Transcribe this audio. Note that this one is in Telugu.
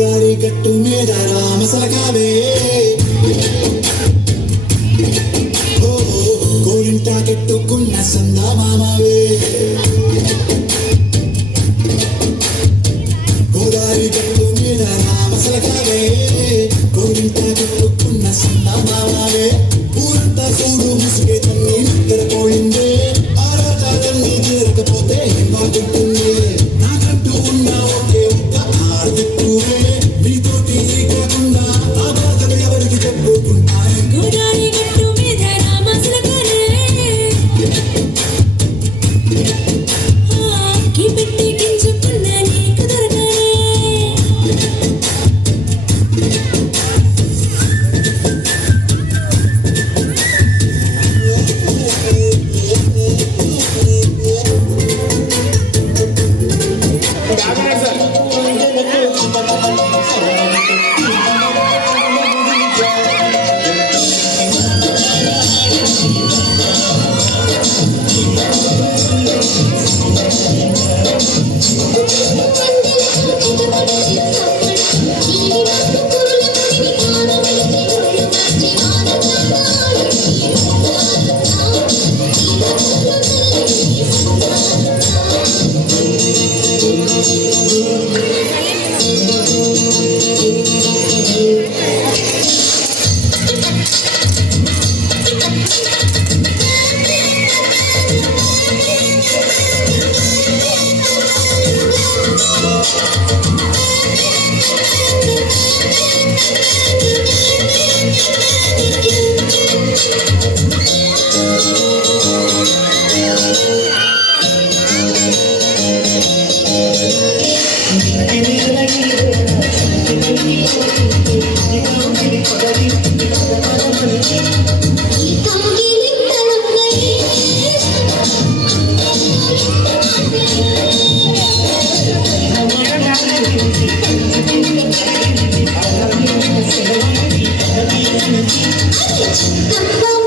ಸರಿ గట్టు మీద రామసలకావే కోరింటా కెట్టుకున్న సందా మామావే గోదారి గట్టు మీద రామసలకావే కోరింటా కెట్టుకున్న సందా మామావే ఊరంతా చూడు ముసుగే తన్ని నిద్రపోయిందే ఆరాటాలన్నీ చేరకపోతే బాగుంటుంది నాకంటూ ఉన్న ఒకే ఒక్క ఆర్దిక్కువే నీతోటి కాకుండా ఆ బాధలు ఎవరికి చెప్పుకుంటాయి గోదారి గట్టు మీద రామసలకావే కిపెట్టి గింజుకున్న నీకు దొరకనే Come on.